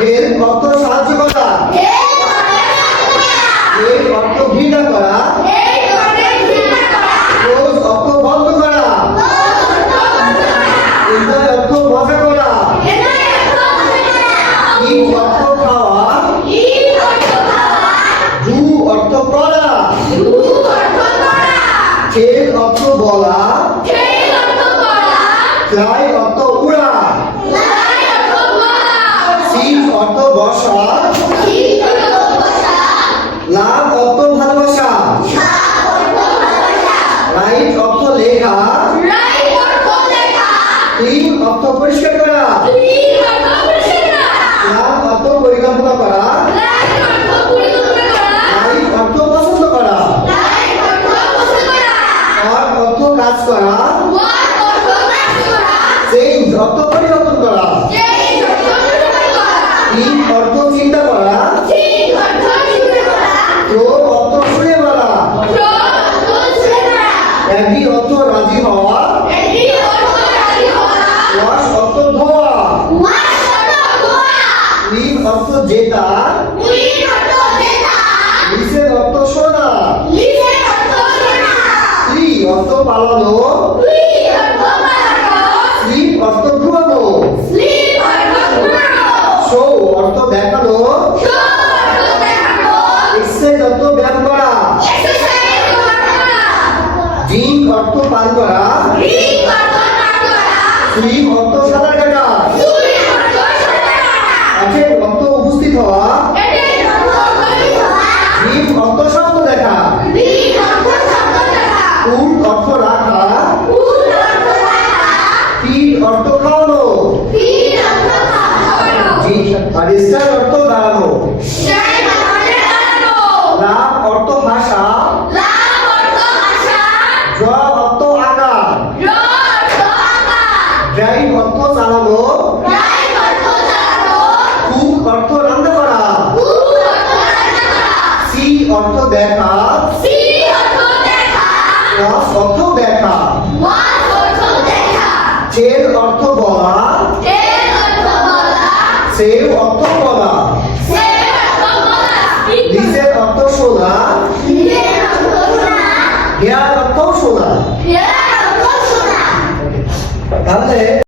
Help অর্থ সাহায্য করা, হেল্প অর্থ ঘৃণা করা, ক্লোজ অর্থ বন্ধ করা, এনজয় অর্থ মজা করা, ইট অর্থ খাওয়া, ডু অর্থ করা, টেল অর্থ বলা, ফ্লাই অর্থ উড়া, সিট অর্থ বসা, লাভ অর্থ ভালোবাসা, রাইট অর্থ লেখা, ক্লিন অর্থ পরিষ্কার করা, প্ল্যান অর্থ পরিকল্পনা করা, লাইক অর্থ পছন্দ করা, ওয়ার্ক অর্থ কাজ করা, চেঞ্জ অর্থ পরিবর্তন করা, থিঙ্ক অর্থ চিন্তা করা, প্রো অর্থ শুনে বলা, অ্যাগ্রি অর্থ রাজি হওয়া, ওয়াশ অর্থ ধোয়া, উইন অর্থ জেতা, লিসেন অর্থ শোনা, ফ্রি অর্থ পালানো, স্লিপ অর্থ ঘুমানো, শো অর্থ দেখানো, এক্সারসাইজ অর্থ ব্যায়াম করা, ড্রিঙ্ক অর্থ পান করা, সুইম অর্থ সাঁতার কাটা, অ্যাটেন্ড অর্থ উপস্থিত হওয়া, ড্রিম অর্থ স্বপ্ন দেখা, ফুড অর্থ রাখা, ফিড অর্থ খাওয়ানো, আর স্টার অর্থ দাঁড়ানো, লাভ অর্থ ভাষা, ড্র অর্থ আঁকা, ড্রাইভ অর্থ চালানো, কুক অর্থ রান্না করা, সি অর্থ দেখা, ওয়াচ অর্থ দেখা, টেল অর্থ বলা, সেভ অর্থ বলা, লিসেন অর্থ শোনা, হেয়ার অর্থ শোনা। তাহলে